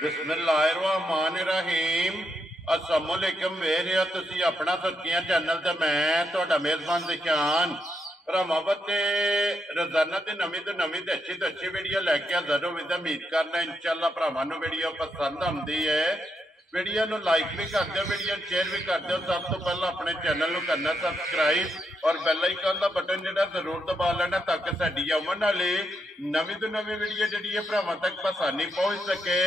बिस्मिल्लाहिर्रहमानिर्रहीम अस्सलामुअलैकुम वेरिया तुसी अपना सच्चियां चैनल ते मैं तुहाडा मेज़बान दिशान भरावां ते रोजाना की नवीं तो अच्छी वीडियो लैके हाज़र हो उम्मीद करना इंशाअल्लाह भरावां नूं वीडियो पसंद आउंदी है। वीडियो नूं लाइक भी कर दो, वीडियो शेयर भी कर दो। सब तो पहला अपने चैनल नूं करना सबसक्राइब और बैल आइकन का बटन जिहड़ा जरूर दबा लेना ताकि साडी आउण वाली नवीं तो नवीं वीडियो जिहड़ी है भरावां तक आसानी पहुंच सके।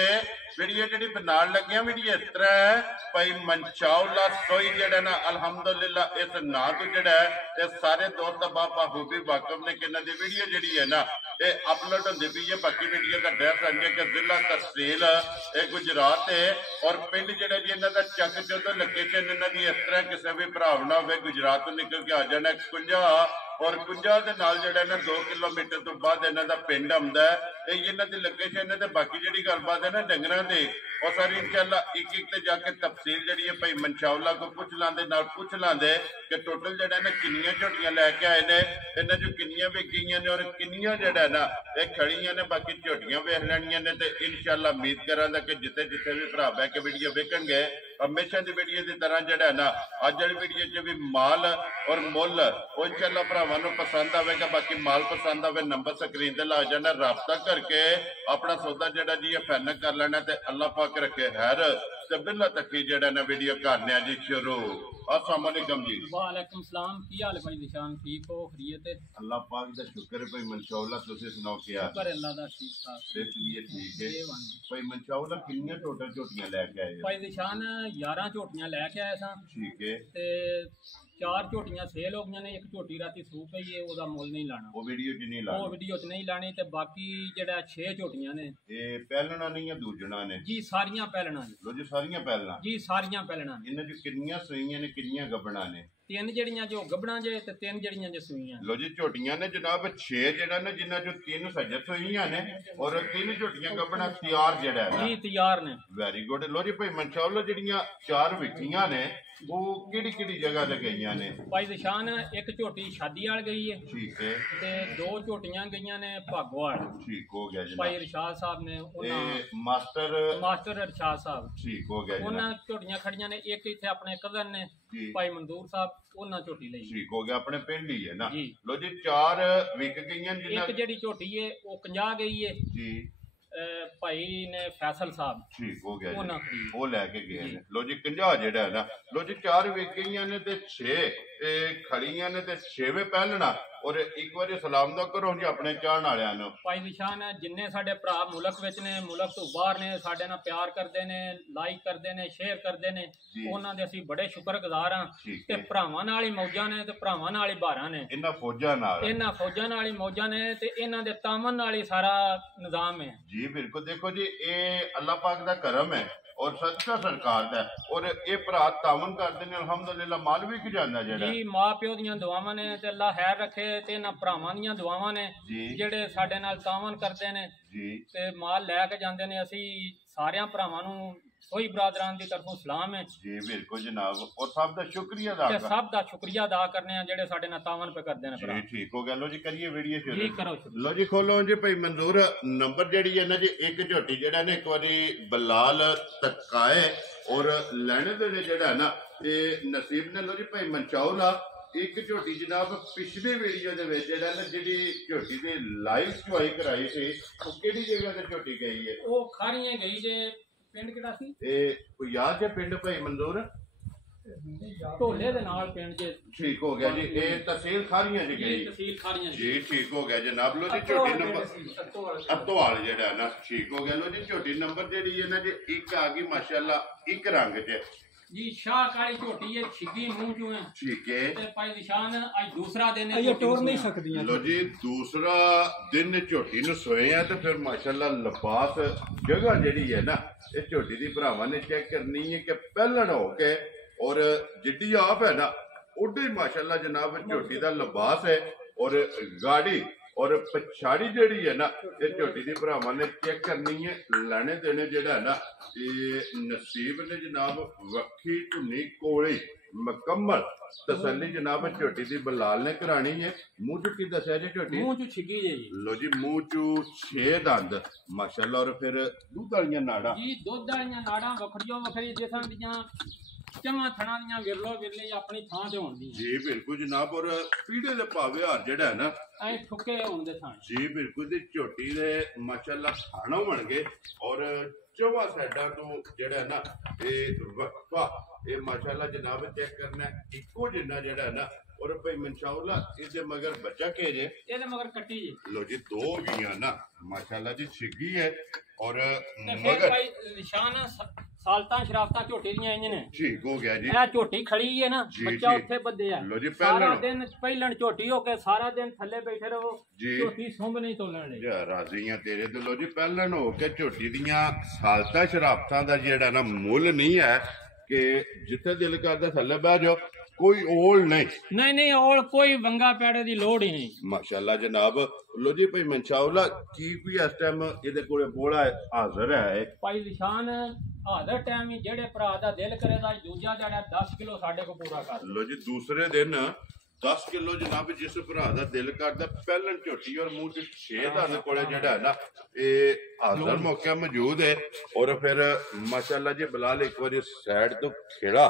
वीडियो जिहड़ी बनाउण लगे वीडियो इस तरह है, भाई मंशाउल्लाह सोई जिहड़ा ना अलहमदुलिल्लाह इस नां तो जिहड़ा है ये सारे दोस्त बखूबी वाकफ ने कि इन्हां दी वीडियो जिहड़ी है ना ये अपलोड होंदी पई है। बाकी वीडियो का एड्रैस समझे कि जिला तहसील गुजरात है और पिंड जिहड़ा जी इन्हां दा चक चौधो लोकेशन इन्हां दी इस तरह किसी भी भरा ना होवे गुजरात तो निकल के आ जाना कुंजा और कुंजा दे नाल जिहड़ा ना 2 किलोमीटर तो बाद इन्हां दा पिंड आउंदा है। ये इन्हां दी लोकेशन है। बाकी जिहड़ी गलबात है ना डंगरां दी और सारी इंशाअल्लाह एक एक ते जाके तफसील जिहड़ी है भाई मंशाउल्लाह को पूछ लांदे नाल पूछ लांदे कि टोटल जिहड़ा ना किन्नियां झोटियां लैके आए ने, इन्हां चों किन्नियां विकीयां ने और किन्नियां जिहड़ा ना ये खड़ियां ने। बाकी झोटियां वेख लैणियां ने ते इंशाअल्लाह उम्मीद करांगा कि जिथे जिथे भी भरा बैठ के वीडियो वेखणगे हमेशा की वीडियो की तरह जड़ा ना अज वाली वीडियो च भी माल और मुल वो इंशाअल्लाह भरावां नूं पसंद आवेगा। बाकी माल पसंद आवे नंबर स्क्रीन ते ला जाना, राबता करके अपना सौदा जड़ा जी फाइनल कर लेना ते अल्लाह पाक रखे खैर ते बिल्ला तक जड़ा ना वीडियो करने जी शुरू। अस्सलाम वालेकुम जी। वालेकुम सलाम। की हाल है भाई निशान? ठीक हो? खैरियत है? अल्लाह पाक दा शुक्र है भाई मंशाउल्लाह। तुसीं सुनाओ क्या? शुक्र अल्लाह दा ठीक ठाक। सेहत भी ठीक है भाई मंशाउल्लाह। कितनी टोटल झोटियां लेके आए भाई निशान 11 झोटियां लेके आए सा। ठीक है ते 4 झोटियां सेल हो गई ने, एक झोटी राती सूक गई है, ओदा मुल नहीं लाना, वो वीडियो च नहीं लाना, वो वीडियो च नहीं लानी। ते बाकी जेड़ा 6 झोटियां ने ये पहलना नहीं है दूजना ने जी, सारियां पहलना ने। लो जी सारियां पहलना जी सारियां पहलना ने। इन्हां च किन्नियां सूईयां ने किन्नियां गब्बना ने? 3 जड़ियां जो गब्बना जे ते 3 जड़ियां जे सूईयां। लो जी झोटियां ने जनाब 6 जेड़ा ने जिन्हां चों 3 सज्जर सूईयां ने और 3 झोटियां गब्बना तैयार जेड़ा है जी तैयार ने। Very good. लो जी भाई मंशाउल्लाह जड़ियां 4 विकियां ने वो किहड़ी जगह ते गईयां ने? भाई निशान एक झोटी शादी वाल गई है, ठीक है, ते 2 झोटियां गईयां ने भागोवाल। ठीक हो गया जनाब। भाई इरशाद साहब ने मास्टर इरशाद साहब ठीक हो गया उन्हां झोटियां खड़ियां ने। एक इत्थे अपने कजन ने भाई मंदूर साहब उन्हां झोटी लई। ठीक हो गया, अपने पिंड ही है ना जी। लो जी 4 विक गईयां एक जेड़ी झोटी है वो 50 गई है जी। भाई ने फैसल साहब ठीक हो गया उन्हां जी, वो लैके गए ने। लो जी 50 जेड़ा है ना लो जी 4 विक गईयां ने ते 6 खड़ियां ने ते 6वें पहलना और एक बार सलाम दा करो जी अपने चाहण वालियां नूं। भाई निशान जिन्ने साडे भरा मुल्क विच ने, मुल्क तो बाहर ने, साडे नाल प्यार करदे ने, लाइक करदे ने, शेयर करदे ने, उन्हां दे असीं बड़े शुक्रगुजार हां। ते भरावां नाल ही मौजां ने ते भरावां नाल ही बारां ने। इन्हां फौजां नाल ही मौजां ने ते इन्हां दे तामन नाल ही सारा निजाम है जी। बिल्कुल देखो जी ये अल्लाह पाक दा करम है और सदका सरकार दा और ये भरा तावन करदे ने अल्हम्दुलिल्लाह। माल भी की जांदा जेड़ा जी मां प्यो दियां दुआवां ने ते अल्लाह खैर रखे ते इन्हां भरावां दियां दुआवां ने जेड़े साडे नाल तावन करदे ने जी ते माल लैके जांदे ने। असीं सारियां भरावां नूं सोई बरादरान दी तरफों सलाम है जी। बिल्कुल जनाब और सब दा शुक्रिया अदा करने जेड़े साडे नाल तावन पे करदे ने भरा। ठीक हो गया। लो जी करिए वीडियो शुरू जी करो। लो जी खोलो जी भाई मंजूर नंबर जेड़ी है ना जी एक झोटी जेड़ा ने एक बारी बलाल तकाए और लैने देने जेड़ा है ना ये नसीब ने। लो जी भाई मंशाउल्लाह एक झोटी जनाब पिछली वीडियो दे विच जेड़ा ना जेड़ी झोटी दी लाइव चुआई कराई सी वो केड़ी जगह ते झोटी गई है? वो खारियां गई जे। पिंड किहड़ा सी? ए कोई याद है पिंड भाई मंजूर? ढोले दे नाल पिंड जे। ठीक हो गया जी। ए तहसील खारियां जी गई? तहसील खारियां जी। ठीक हो गया जनाब। लो जी झोटी नंबर अत्तोवाल जेड़ा ना ठीक हो गया। लो जी झोटी नंबर जेड़ी है ना जी एक आ गई माशाल्लाह एक रंग च जी। शाह काली झोटी है, छिगी मुंह चों है। ठीक है। ते भाई निशान आज दूसरा दिन है, ये टोर नहीं सकदी। लो जी दूसरा दिन झोटी नु सोए हैं तो फिर माशाल्लाह लिबास जगह जेड़ी है ना ये झोटी दी भरावां ने चेक करनी है कि पहलन हो के और जिड्डी आप है ना उड्डी माशाल्लाह जनाब झोटी दा लिबास है और गाड़ी और पछाड़ी जेड़ी है ना ये झोटी दी भरावां ने चेक करनी है। लैने देने जेड़ा है ना ये नसीब ने जनाब वक्खी धुनी कोली ਮੁਕੰਮਲ ਤਸੱਲੀ ਜਨਾਬ ਝੋਟੀ ਦੀ ਬਲਾਲ ਨੇ ਕਰਾਣੀ ਹੈ। ਮੂੰਹ ਚ ਕੀ ਦੱਸਿਆ ਜੀ ਝੋਟੀ? ਮੂੰਹ ਚ ਛਿੱਗੀ ਜੇ ਜੀ। ਲੋ ਜੀ ਮੂੰਹ ਚ 6 ਦੰਦ ਮਾਸ਼ਾਅੱਲਾ। ਔਰ ਫਿਰ ਦੁੱਧ ਵਾਲੀਆਂ ਨਾੜਾਂ ਜੀ, ਦੁੱਧ ਵਾਲੀਆਂ ਨਾੜਾਂ ਵੱਖਰੀਆਂ ਵੱਖਰੀ ਜਿਸਾਂ ਦੀਆਂ ਚਵਾਂ ਥਣਾਂ ਦੀਆਂ ਵਿਰਲੋ ਵਿਰਲੇ ਆਪਣੀ ਥਾਂ ਤੇ ਹੋਣ ਦੀਆਂ ਜੀ ਬਿਲਕੁਲ ਜਨਾਬ। ਔਰ ਪੀੜੇ ਦੇ ਭਾਵੇਂ ਹਾਰ ਜਿਹੜਾ ਹੈ ਨਾ ਐ ਠੁੱਕੇ ਹੋਣ ਦੇ ਥਾਂ ਜੀ ਬਿਲਕੁਲ ਦੀ ਝੋਟੀ ਦੇ ਮਾਸ਼ਾਅੱਲਾ ਖਾਣਾ ਬਣ ਗਏ। ਔਰ ਚੌਵਾਂ ਸਾਈਡਾਂ ਤੋਂ ਜਿਹੜਾ ਹੈ ਨਾ ਇਹ ਵਕਫਾ ਇਹ ਮਾਸ਼ਾਅੱਲਾ ਜਨਾਬ ਚੈੱਕ ਕਰਨਾ ਇੱਕੋ ਜਿੰਨਾ ਜਿਹੜਾ ਹੈ ਨਾ। ਔਰ ਭਾਈ ਮਨਸ਼ਾਉਲਾ ਇਹਦੇ ਮਗਰ ਬੱਚਾ ਕੇ ਜੇ ਇਹਦੇ ਮਗਰ ਕੱਟੀ ਜੀ। ਲੋ ਜੀ ਦੋ ਗਈਆਂ ਨਾ ਮਾਸ਼ਾਅੱਲਾ ਜੀ ਛਿੱਗੀ ਹੈ। ਔਰ ਤੇ ਫਿਰ ਮਗਰ ਭਾਈ ਨਿਸ਼ਾਨ ਸਾਲਤਾਂ ਸ਼ਰਾਫਤਾਂ ਝੋਟੀ ਦੀਆਂ ਇੰਜ ਨੇ। ਠੀਕ ਹੋ ਗਿਆ ਜੀ। ਇਹ ਝੋਟੀ ਖੜੀ ਹੈ ਨਾ, ਜੀ, ਬੱਚਾ ਜੀ। ਉੱਥੇ ਬੱਧਿਆ ਲੋ ਜੀ ਸਾਰਾ ਪਹਿਲਾਂ ਦਿਨ ਪਹਿਲਣ ਝੋਟੀ ਹੋ ਕੇ ਸਾਰਾ ਦਿਨ ਥੱਲੇ ਬੈਠੇ ਰਹੋ, ਜੀ। ਝੋਟੀ ਸੁੰਭ ਨਹੀਂ ਤੋਲਣ ਲਈ। ਯਾ ਰਾਜ਼ੀਆਂ ਤੇਰੇ ਤੇ। ਲੋ ਜੀ ਪਹਿਲਾਂ ਹੋ ਕੇ ਝੋਟੀ ਦੀਆਂ ਸਾਲਤਾਂ ਸ਼ਰਾਫਤਾਂ ਦਾ ਜਿਹੜਾ ਨਾ ਮੁੱਲ ਨਹੀਂ ਹੈ ਕਿ ਜਿੱਥੇ ਦਿਲ ਕਰਦਾ ਥੱਲੇ ਬਹਿ ਜਾਓ, ਕੋਈ ਓਲ ਨਹੀਂ। ਨਹੀਂ ਔਰ ਕੋਈ ਵੰਗਾ ਪੈੜੇ ਦੀ ਲੋੜ ਹੀ ਨਹੀਂ। ਮਾਸ਼ਾਅੱਲਾ ਜਨਾਬ। ਲੋ ਜੀ ਭਾਈ ਮਨਸ਼ਾਉਲਾ ਕੀ ਕੋਈ ਇਸ ਟਾਈਮ ਇਹਦੇ ਕੋਲੇ ਬੋਲਾ ਹਾਜ਼ਰ ਹੈ? ਭਾਈ ਨਿਸ਼ਾਨ ਹਾਜ਼ਰ ਟਾਈਮ ਹੀ ਜਿਹੜੇ ਭਰਾ ਦਾ ਦਿਲ ਕਰੇ ਦਾ ਦੂਜਾ ਜਿਹੜਾ 10 ਕਿਲੋ ਸਾਡੇ ਕੋ ਪੂਰਾ ਕਰ। ਲੋ ਜੀ ਦੂਸਰੇ ਦਿਨ 10 ਕਿਲੋ ਜਨਾਬ ਜਿਸ ਭਰਾ ਦਾ ਦਿਲ ਕਰਦਾ ਪਹਿਲਣ ਝੋਟੀ ਔਰ ਮੂੰਹ ਚ 6 ਦੰਦ ਕੋਲੇ ਜਿਹੜਾ ਹੈ ਨਾ ਇਹ ਹਾਜ਼ਰ ਮੌਕਾ ਮੌਜੂਦ ਹੈ। ਔਰ ਫਿਰ ਮਾਸ਼ਾਅੱਲਾ ਜੀ ਬਲਾਲ ਇੱਕ ਵਾਰੀ ਸਾਈਡ ਤੋਂ ਖੇੜਾ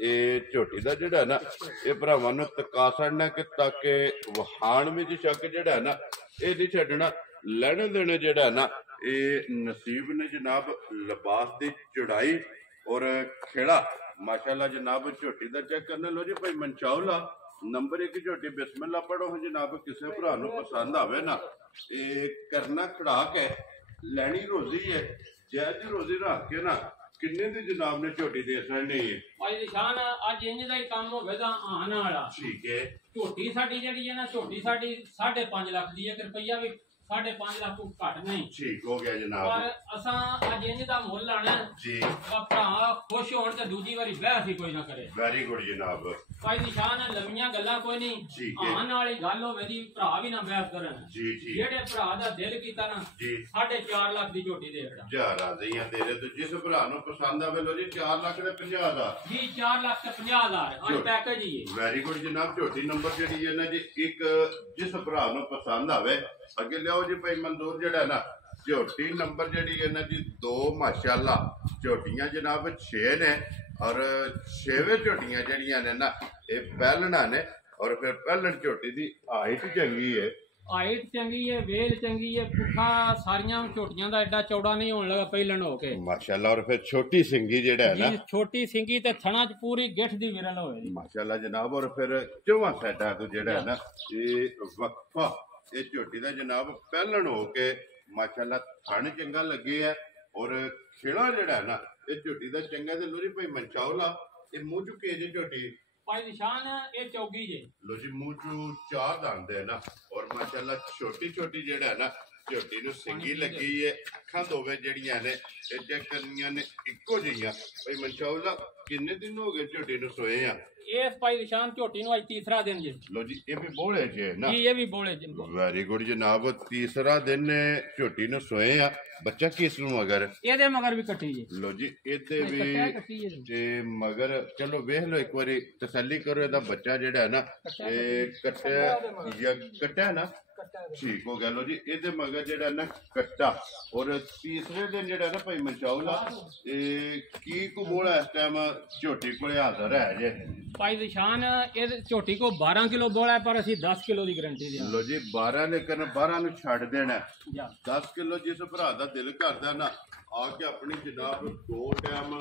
ਇਹ ਝੋਟੀ ਦਾ ਜਿਹੜਾ ਨਾ ਇਹ ਭਰਾਵਾਂ ਨੂੰ ਤਕਾ ਛੱਡਣਾ ਕਿ ਤਾਂ ਕਿ ਵਹਾਣ ਵਿੱਚ ਸ਼ੱਕ ਜਿਹੜਾ ਨਾ ਇਹ ਨਹੀਂ ਛੱਡਣਾ। ਲੈਣੇ ਦੇਣੇ ਜਿਹੜਾ ਨਾ ਇਹ ਨਸੀਬ ਨੇ ਜਨਾਬ। ਲਿਬਾਸ ਦੀ ਚੜਾਈ ਔਰ ਖੇੜਾ ਮਾਸ਼ਾਅੱਲਾ ਜਨਾਬ ਝੋਟੀ ਦਾ ਚੈੱਕ ਕਰਨਾ। ਲੋ ਜੀ ਭਾਈ ਮਨਸ਼ਾਉਲਾ ਨੰਬਰ 1 ਝੋਟੀ ਬਿਸਮਿਲ੍ਲਾ ਪੜੋ ਜਨਾਬ। ਕਿਸੇ ਭਰਾ ਨੂੰ ਪਸੰਦ ਆਵੇ ਨਾ ਇਹ ਕਰਨਾ ਖੜਾ ਕੇ ਲੈਣੀ ਰੋਜ਼ੀ ਹੈ। ਜੈਜ ਰੋਜ਼ੀ ਰੱਖ ਕੇ ਨਾ ਕਿੰਨੇ ਦੀ ਜਨਾਬ ਨੇ ਝੋਟੀ ਦੇ ਛੱਡਣੀ ਹੈ? ਭਾਈ ਨਿਸ਼ਾਨ ਅੱਜ ਇੰਜ ਦਾ ਹੀ ਕੰਮ ਹੋਵੇਗਾ ਆਣ ਵਾਲਾ। ਠੀਕ ਹੈ। ਝੋਟੀ ਸਾਡੀ ਜਿਹੜੀ ਹੈ ਨਾ ਝੋਟੀ ਸਾਡੀ 5.5 ਲੱਖ ਦੀ ਹੈ। ਰੁਪਈਆ ਵੀ 5.5 ਲੱਖ ਤੋਂ ਘੱਟ ਨਹੀਂ। ਠੀਕ ਹੋ ਗਿਆ ਜਨਾਬ। ਪਰ ਅਸਾਂ ਅੱਜ ਇੰਜ ਦਾ ਮੁੱਲ ਲਾਣਾ ਜੀ। ਭਰਾ ਖੁਸ਼ ਹੋਣ ਤੇ ਦੂਜੀ ਵਾਰੀ ਬਹਿਸ ਹੀ ਕੋਈ ਨਾ ਕਰੇ। ਵੈਰੀ ਗੁੱਡ ਜਨਾਬ। ਭਾਈ ਨਿਸ਼ਾਨ ਲੰਮੀਆਂ ਗੱਲਾਂ ਕੋਈ ਨਹੀਂ, ਠੀਕ ਹੈ। ਆਣ ਵਾਲੀ ਗੱਲ ਹੋਵੇ ਦੀ ਭਰਾ ਵੀ ਨਾ ਬਹਿਸ ਕਰਨ। ਜੀ ਜੀ ਜਿਹੜੇ ਭਰਾ ਦਾ ਦਿਲ ਕੀਤਾ ਨਾ ਜੀ 4.5 ਲੱਖ ਦੀ ਝੋਟੀ ਦੇ ਖੜਾ ਜਾ ਰਾਜ਼ੀਆਂ ਤੇਰੇ ਤੋਂ। ਜਿਸ ਭਰਾ ਨੂੰ ਪਸੰਦ ਆਵੇ ਲੋ ਜੀ 4 ਲੱਖ ਦੇ 50,000 ਜੀ। 4 ਲੱਖ ਤੇ 50,000 ਅੱਜ ਪੈਕੇਜ ਹੀ ਹੈ। ਵੈਰੀ ਗੁੱਡ ਜਨਾਬ। ਝੋਟੀ ਨੰਬਰ ਜਿਹੜੀ ਹੈ ਨਾ ਜੀ ਇੱਕ ਜਿਸ ਭਰਾ ਨੂੰ ਪਸੰਦ ਆਵੇ ਅੱਗੇ ਲਿਆਓ ਜੀ ਭਾਈ ਮਨਜ਼ੂਰ ਜਿਹੜਾ ਨਾ ਝੋਟੀ ਨੰਬਰ ਜਿਹੜੀ ਹੈ ਨਾ ਜੀ 2 ਮਾਸ਼ਾਅੱਲਾ। ਝੋਟੀਆਂ ਜਨਾਬ 6 ਨੇ ਔਰ 6ਵੇਂ ਝੋਟੀਆਂ ਜਿਹੜੀਆਂ ਨੇ ਨਾ ਇਹ ਪਹਿਲਣਾ ਨੇ। ਔਰ ਫਿਰ ਪਹਿਲਣ ਝੋਟੀ ਦੀ ਹਾਈਟ ਚੰਗੀ ਹੈ। ਹਾਈਟ ਚੰਗੀ ਹੈ, ਵੇਲ ਚੰਗੀ ਹੈ, ਪੁੱਠਾ ਸਾਰੀਆਂ ਝੋਟੀਆਂ ਦਾ ਐਡਾ ਚੌੜਾ ਨਹੀਂ ਹੋਣ ਲੱਗਾ ਪਹਿਲਣ ਹੋ ਕੇ ਮਾਸ਼ਾਅੱਲਾ। ਔਰ ਫਿਰ ਛੋਟੀ ਸਿੰਗੀ ਜਿਹੜਾ ਹੈ ਨਾ ਜੀ ਛੋਟੀ ਸਿੰਗੀ ਤੇ ਥਣਾ ਚ ਪੂਰੀ ਗਿੱਠ ਦੀ ਵਿਰਲ ਹੋਏ ਜੀ ਮਾਸ਼ਾਅੱਲਾ ਜਨਾਬ। ਔਰ ਫਿਰ ਚੌਵਾਂ ਸਾਈਡਾਂ ਤੋਂ ਜਿਹੜਾ ਹੈ ਨਾ ਇਹ ਵਕਫਾ ਇਹ ਝੋਟੀ ਦਾ ਜਨਾਬ ਪਹਿਲਣ ਹੋ ਕੇ ਮਾਸ਼ਾਅੱਲਾ ਥਣ ਚੰਗਾ ਲੱਗੇ ਹੈ। ਔਰ ਖੇੜਾ ਜਿਹੜਾ ਹੈ ਨਾ ਇਹ ਝੋਟੀ ਦਾ ਚੰਗਾ। ਤੇ ਲੋਰੀ ਭਾਈ ਮਨਸ਼ਾਉਲਾ ਇਹ ਮੂੰਹ ਚੁੱਕੇ ਜੇ ਝੋਟੀ ਭਾਈ ਨਿਸ਼ਾਨ ਇਹ ਚੌਗੀ ਜੇ। ਲੋ ਜੀ ਮੂੰਹ ਚੋਂ 4 ਦੰਦ ਹੈ ਨਾ। ਔਰ ਮਾਸ਼ਾਅੱਲਾ ਛੋਟੀ ਛੋਟੀ ਜਿਹੜਾ ਹੈ ਨਾ ਝੋਟੀ ਨੂੰ ਸਿੰਗੀ ਲੱਗੀ ਹੈ। ਅੱਖਾਂ ਦੋਵੇਂ ਜਿਹੜੀਆਂ ਨੇ ਇਹ ਚੈੱਕ ਕਰਨੀਆਂ ਨੇ ਇੱਕੋ ਜਿਹੀਆਂ। ਭਾਈ ਮਨਸ਼ਾਉਲਾ ਕਿੰਨੇ ਦਿਨ ਹੋ ਗਏ ਝੋਟੀ ਨੂੰ ਸੋਏ ਆ? ਇਸ ਭਾਈ ਨਿਸ਼ਾਨ ਝੋਟੀ ਨੂੰ ਅੱਜ ਤੀਸਰਾ ਦਿਨ ਜੀ। ਲੋ ਜੀ ਇਹ ਵੀ ਬੋਲੇ ਜੇ ਨਾ ਜੀ ਇਹ ਵੀ ਬੋਲੇ ਜੀ। ਵੈਰੀ ਗੁੱਡ ਜਨਾਬ। ਤੀਸਰਾ ਦਿਨ ਝੋਟੀ ਨੂੰ ਸੋਏ ਆ। ਬੱਚਾ ਕਿਸ ਨੂੰ ਮਗਰ? ਇਹਦੇ ਮਗਰ ਵੀ ਕੱਟੀ ਜੀ। ਲੋ ਜੀ ਇਹਦੇ ਵੀ ਕੱਟੀ ਜੀ ਤੇ ਮਗਰ ਚਲੋ ਵੇਖ ਲਓ ਇੱਕ ਵਾਰੀ ਤਸੱਲੀ ਕਰੋ। ਇਹਦਾ ਬੱਚਾ ਜਿਹੜਾ ਹੈ ਨਾ ਇਹ ਕੱਟਿਆ ਜਾਂ ਕੱਟਿਆ ਨਾ ਠੀਕ ਹੋ ਗਿਆ। ਲੋ ਜੀ ਇਹਦੇ ਮਗਰ ਜਿਹੜਾ ਨਾ ਕੱਟਾ। ਔਰ ਤੀਸਰੇ ਦਿਨ ਜਿਹੜਾ ਨਾ ਭਾਈ ਮਨਸ਼ਾਉਲਾ ਇਹ ਕੀ ਕਬੋਲਾ ਇਸ ਟਾਈਮ ਝੋਟੀ ਕੋਲੇ ਹਾਜ਼ਰ ਹੈ ਜੇ? ਭਾਈ ਨਿਸ਼ਾਨ ਇਹ ਝੋਟੀ ਕੋ 12 ਕਿਲੋ ਬੋਲਾ ਪਰ ਅਸੀਂ 10 ਕਿਲੋ ਦੀ ਗਾਰੰਟੀ ਦਿਆਂ। ਲੋ ਜੀ 12 ਲੇਕਿਨ 12 ਨੂੰ ਛੱਡ ਦੇਣਾ। ਜਾ 10 ਕਿਲੋ ਜਿਸ ਭਰਾ ਦਾ ਦਿਲ ਕਰਦਾ ਨਾ ਆ ਕੇ ਆਪਣੀ ਜਨਾਬ 2 ਟਾਈਮ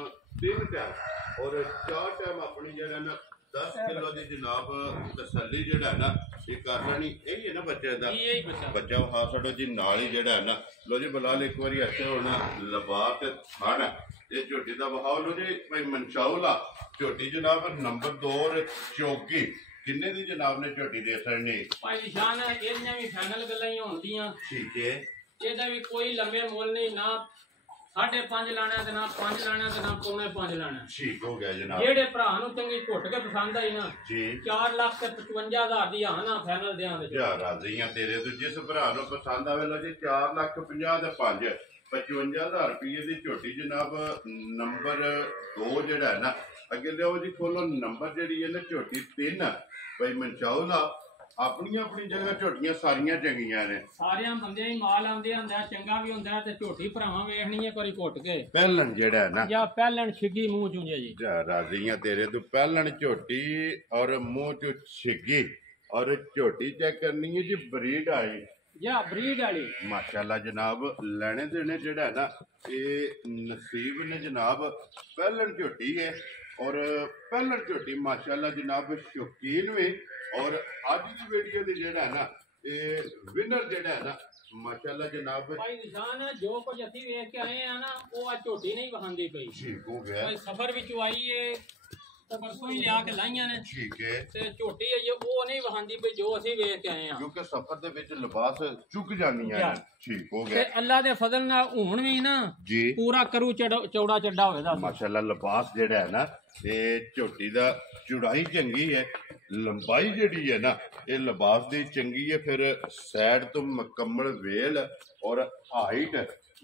3 ਟਾਈਮ ਔਰ 4 ਟਾਈਮ ਆਪਣੀ ਜਿਹੜਾ ਨਾ 10 ਕਿਲੋ ਦੀ ਜਨਾਬ ਤਸੱਲੀ ਜਿਹੜਾ ਨਾ ਇਹ ਕਰ ਲੈਣੀ। ਇਹ ਹੈ ਨਾ ਬੱਚੇ ਦਾ ਇਹ ਹੀ ਬੱਚਾ ਬੱਚਾ ਹਾਂ ਸਾਡੋ ਜੀ ਨਾਲ ਹੀ ਜਿਹੜਾ ਹੈ ਨਾ। ਲੋ ਜੀ ਬਲਾਲ ਇੱਕ ਵਾਰੀ ਅੱਛਾ ਹੋਣਾ ਲਬਾ ਤੇ ਖਾਣਾ ਇਹ ਝੋਟੀ ਦਾ ਵਹਾਓ। ਲੋ ਜੀ ਭਾਈ ਮਨਸ਼ਾਉਲਾ ਝੋਟੀ ਜਨਾਬ ਨੰਬਰ 2 ਔਰ ਚੌਕੀ ਕਿੰਨੇ ਦੀ ਜਨਾਬ ਨੇ ਝੋਟੀ ਦੇ ਛੱਡਣੀ? ਭਾਈ ਨਿਸ਼ਾਨ ਇਹਦੀਆਂ ਵੀ ਫਾਈਨਲ ਗੱਲਾਂ ਹੀ ਹੋਣਦੀਆਂ। ਠੀਕ ਹੈ। ਇਹਦਾ ਵੀ ਕੋਈ ਲੰਮੇ ਮੁੱਲ ਨਹੀਂ, ਨਾ 5.5 ਲਾਣਾ ਤੇ ਨਾ 5 ਲਾਣਾ ਤੇ ਨਾ 4.5 ਲਾਣਾ। ਠੀਕ ਹੋ ਗਿਆ ਜਨਾਬ। ਜਿਹੜੇ ਭਰਾ ਨੂੰ ਚੰਗੀ ਘੁੱਟ ਕੇ ਪਸੰਦ ਆਈ ਨਾ ਜੀ 4 ਲੱਖ ਤੇ 55,000 ਦੀ ਹਾਂ ਨਾ ਫਾਈਨਲ ਦਿਆਂਗੇ। ਯਾ ਰਾਜ਼ੀਆਂ ਤੇਰੇ ਤੋਂ। ਜਿਸ ਭਰਾ ਨੂੰ ਪਸੰਦ ਆਵੇ ਲੋ ਜੀ 4,50,000 ਦੇ 5 55,000 ਰੁਪਏ ਦੀ ਝੋਟੀ ਜਨਾਬ ਨੰਬਰ 2 ਜਿਹੜਾ ਹੈ ਨਾ ਅੱਗੇ ਲਿਓ ਜੀ, ਖੋਲੋ ਨੰਬਰ ਜਿਹੜੀ ਹੈ ਨਾ ਝੋਟੀ 3 ਭਾਈ ਮਨਚੌਲ ਆ। ਆਪਣੀਆਂ ਆਪਣੀ ਜਗ੍ਹਾ ਝੋਟੀਆਂ ਸਾਰੀਆਂ ਚੰਗੀਆਂ ਨੇ, ਸਾਰਿਆਂ ਬੰਦਿਆਂ ਹੀ ਮਾਲ ਆਉਂਦੇ ਹੁੰਦਾ, ਚੰਗਾ ਵੀ ਹੁੰਦਾ ਤੇ ਝੋਟੀ ਭਰਾਵਾਂ ਵੇਖਣੀ ਹੈ ਕੋਈ ਘੁੱਟ ਕੇ ਪਹਿਲਣ ਜਿਹੜਾ ਹੈ ਨਾ ਜਾਂ ਪਹਿਲਣ ਛਿੱਗੀ ਮੂੰਹ ਚੋਂ ਜੀ ਰਾਜ਼ੀਆਂ ਤੇਰੇ ਤੋਂ ਪਹਿਲਣ ਝੋਟੀ ਔਰ ਮੂੰਹ ਚੋਂ ਛਿੱਗੀ ਔਰ ਝੋਟੀ ਚੈੱਕ ਕਰਨੀ ਹੈ ਜੀ ਬਰੀਡ ਆਈ ਜਾਂ ਬਰੀਡ ਵਾਲੀ। ਮਾਸ਼ਾਅੱਲਾ ਜਨਾਬ, ਲੈਣੇ ਦੇਣੇ ਜਿਹੜਾ ਹੈ ਨਾ ਇਹ ਨਸੀਬ ਨੇ ਜਨਾਬ। ਪਹਿਲਣ ਝੋਟੀ ਹੈ ਔਰ ਪਹਿਲਣ ਝੋਟੀ ਮਾਸ਼ਾਅੱਲਾ ਜਨਾਬ ਸ਼ੌਕੀਨ ਵੀ। ਔਰ ਅੱਜ ਦੀ ਵੀਡੀਓ ਦੀ ਜਿਹੜਾ ਹੈ ਨਾ ਇਹ ਵਿਨਰ ਜਿਹੜਾ ਹੈ ਨਾ ਮਾਸ਼ਾਅੱਲਾ ਜਨਾਬ ਭਾਈ ਨਿਸ਼ਾਨ ਜੋ ਕੁਝ ਅਸੀਂ ਵੇਖ ਕੇ ਆਏ ਆ ਨਾ ਉਹ ਆ ਝੋਟੀ ਨਹੀਂ ਵਹਾਂਦੀ ਪਈ। ਠੀਕ ਹੋ ਗਿਆ, ਸਫਰ ਵਿੱਚੋਂ ਆਈ ਏ ਤਾਂ ਪਰਸੋਂ ਹੀ ਲਿਆ ਕੇ ਲਾਈਆਂ ਨੇ। ਠੀਕ ਹੈ, ਤੇ ਝੋਟੀ ਹੈ ਉਹ ਨਹੀਂ ਵਹਾਂਦੀ ਪਈ ਜੋ ਅਸੀਂ ਵੇਖ ਕੇ ਆਏ ਆ, ਕਿਉਂਕਿ ਸਫਰ ਦੇ ਵਿੱਚ ਲਿਬਾਸ ਚੁੱਕ ਜਾਂਦੀਆਂ ਨੇ। ਠੀਕ ਹੋ ਗਿਆ, ਤੇ ਅੱਲਾ ਦੇ ਫਜ਼ਲ ਨਾਲ ਹੁਣ ਵੀ ਨਾ ਜੀ ਪੂਰਾ ਕਰੂ ਚੌੜਾ ਚੱਡਾ ਹੋਵੇਗਾ ਮਾਸ਼ਾਅੱਲਾ। ਲਿਬਾਸ ਜਿਹੜਾ ਹੈ ਨਾ ਇਹ ਝੋਟੀ ਦਾ ਚੌੜਾਈ ਚੰਗੀ ਹੈ, ਲੰਬਾਈ ਜਿਹੜੀ ਹੈ ਨਾ ਇਹ ਲਿਬਾਸ ਦੀ ਚੰਗੀ ਹੈ। ਫਿਰ ਸਾਈਡ ਤੋਂ ਮੁਕੰਮਲ ਵੇਲ ਔਰ ਹਾਈਟ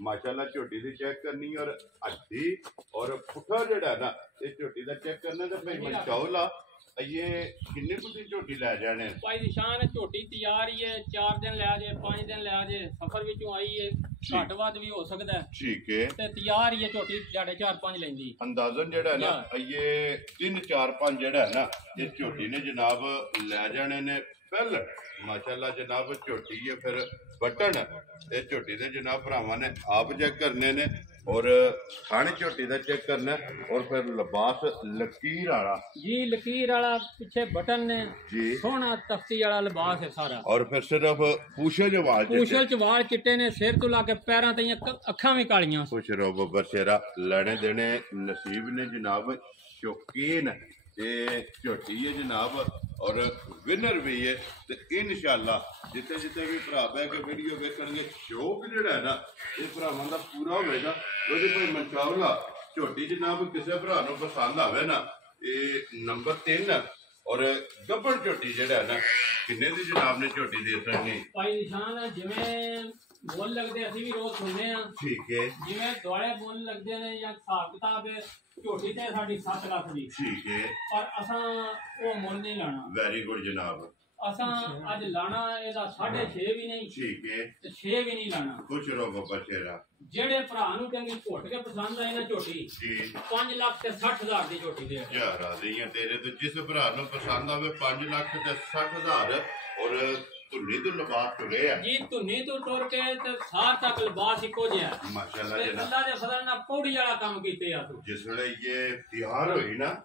ਮਾਸ਼ਾਅੱਲਾ ਝੋਟੀ ਦੀ ਚੈੱਕ ਕਰਨੀ ਔਰ ਹੱਡੀ ਔਰ ਪੁੱਠਾ ਜਿਹੜਾ ਨਾ ਇਹ ਝੋਟੀ ਦਾ ਚੈੱਕ ਕਰਨਾ। ਤੇ ਭਾਈ ਮਨਚੌਲ ਇਹ ਕਿੰਨੇ ਕੁ ਦੀ ਝੋਟੀ ਲੈ ਜਾਣੇ? ਭਾਈ ਨਿਸ਼ਾਨ ਝੋਟੀ ਤਿਆਰ ਹੀ ਹੈ, 4 ਦਿਨ ਲੈ ਜੇ 5 ਦਿਨ ਲੈ ਜੇ, ਸਫਰ ਵਿੱਚੋਂ ਆਈ ਹੈ, ਘੱਟ ਵੱਧ ਵੀ ਹੋ ਸਕਦਾ ਹੈ। ਠੀਕ ਹੈ, ਤੇ ਤਿਆਰ ਹੀ ਹੈ ਝੋਟੀ 4.5 ਲੈਂਦੀ ਅੰਦਾਜ਼ਨ ਜਿਹੜਾ ਹੈ ਨਾ ਇਹ 3 4 5 ਜਿਹੜਾ ਹੈ ਨਾ ਇਹ ਝੋਟੀ ਨੇ ਜਨਾਬ ਲੈ ਜਾਣੇ ਨੇ। ਪਹਿਲ ਮਾਸ਼ਾਅੱਲਾ ਜਨਾਬ ਝੋਟੀ ਹੈ, ਫਿਰ ਬਟਨ ਇਹ ਝੋਟੀ ਦੇ ਜਨਾਬ ਭਰਾਵਾਂ ਨੇ ਆਪ ਚੈੱਕ ਕਰਨੇ ਨੇ ਔਰ ਥਣ ਝੋਟੀ ਦਾ ਚੈੱਕ ਕਰਨਾ ਔਰ ਫਿਰ ਲਿਬਾਸ ਲਕੀਰ ਵਾਲਾ ਜੀ, ਲਕੀਰ ਵਾਲਾ ਪਿੱਛੇ ਬਟਨ ਨੇ ਜੀ, ਸੋਹਣਾ ਤਖਤੀ ਵਾਲਾ ਲਿਬਾਸ ਹੈ ਸਾਰਾ। ਔਰ ਫਿਰ ਸਿਰਫ ਪੂਛੇ ਦੇ ਵਾਲ ਪੂਛਲ ਚ ਵਾਲ ਚਿੱਟੇ ਨੇ, ਸਿਰ ਤੋਂ ਲਾ ਕੇ ਪੈਰਾਂ ਤਾਈਂ ਅੱਖਾਂ ਵੀ ਕਾਲੀਆਂ। ਖੁਸ਼ ਰਹੋ ਬੱਬਰ ਸ਼ੇਰਾ, ਲੈਣੇ ਦੇਣੇ ਨਸੀਬ ਨੇ ਜਨਾਬ। ਸ਼ੌਕੀਨ ਤੇ ਝੋਟੀ ਹੈ ਜਨਾਬ ਔਰ ਵਿਨਰ ਵੀ ਹੈ। ਤੇ ਇਨਸ਼ਾਅੱਲਾ ਜਿੱਥੇ ਜਿੱਥੇ ਵੀ ਭਰਾ ਬਹਿ ਕੇ ਵੀਡੀਓ ਵੇਖਣਗੇ ਸ਼ੌਕ ਜਿਹੜਾ ਹੈ ਨਾ ਇਹ ਭਰਾਵਾਂ ਦਾ ਪੂਰਾ ਹੋਵੇਗਾ। ਉਹਦੇ ਕੋਈ ਮਨਚੌਲ ਝੋਟੀ ਜਨਾਬ ਕਿਸੇ ਭਰਾ ਨੂੰ ਪਸੰਦ ਆਵੇ ਨਾ ਇਹ ਨੰਬਰ 3 ਔਰ ਗੱਬੜ ਝੋਟੀ ਜਿਹੜਾ ਨਾ ਕਿੰਨੇ ਦੀ ਜਨਾਬ ਨੇ ਝੋਟੀ ਦੇ ਸਕਣੀ? ਭਾਈ ਨਿਸ਼ਾਨ ਜਿਵੇਂ ਮੁੱਲ ਲੱਗਦੇ ਅਸੀਂ ਵੀ ਰੋਜ਼ ਸੁਣਦੇ ਆ। ਠੀਕ ਹੈ, ਜਿਵੇਂ ਦੁਆਲੇ ਮੁੱਲ ਲੱਗਦੇ ਨੇ ਜਾਂ ਹਿਸਾਬ ਕਿਤਾਬ ਝੋਟੀ ਤੇ ਸਾਡੀ 7 ਲੱਖ ਦੀ। ਠੀਕ ਹੈ, ਪਰ ਅਸਾਂ ਉਹ ਮੁੱਲ ਨਹੀਂ ਲਾਣਾ। ਵੈਰੀ ਗੁੱਡ ਜਨਾਬ। ਅਸਾਂ ਅੱਜ ਲਾਣਾ ਇਹਦਾ 6.5 ਵੀ ਨਹੀਂ, ਠੀਕ ਹੈ, ਤੇ 6 ਵੀ ਨਹੀਂ ਲਾਣਾ। ਖੁਸ਼ ਰਹੋ ਬੱਬਰ ਸ਼ੇਰਾ। ਜਿਹੜੇ ਭਰਾ ਨੂੰ ਚੰਗੀ ਘੁੱਟ ਕੇ ਪਸੰਦ ਆਏ ਨਾ ਝੋਟੀ ਜੀ 5 ਲੱਖ ਤੇ 60,000 ਦੀ ਝੋਟੀ ਦੇ ਯਾ ਰਾਜ਼ੀਆਂ ਤੇਰੇ ਤੋਂ ਜਿਸ ਭਰਾ ਨੂੰ ਪਸੰਦ ਆਵੇ 5 ਲੱਖ ਤੇ 60,000 ਔਰ ਧੁੰਨੀ ਤੋਂ ਲਿਬਾਸ ਤੁਰੇ ਆ ਜੀ। ਧੁੰਨੀ ਤੋਂ ਟੁਰ ਕੇ ਤੇ ਸਾਰ ਤੱਕ ਲਿਬਾਸ ਇੱਕੋ ਜਿਹਾ ਮਾਸ਼ਾਅੱਲਾ ਤੇ ਜਨਾਬ। ਅੱਲਾ ਦੇ ਫਜ਼ਲ ਨਾਲ ਪੌੜੀ ਵਾਲਾ ਕੰਮ ਕੀਤੇ ਆ ਤੂੰ। ਜਿਸ ਵੇਲੇ ਇਹ ਤਿਆਰ ਹੋਈ ਨਾ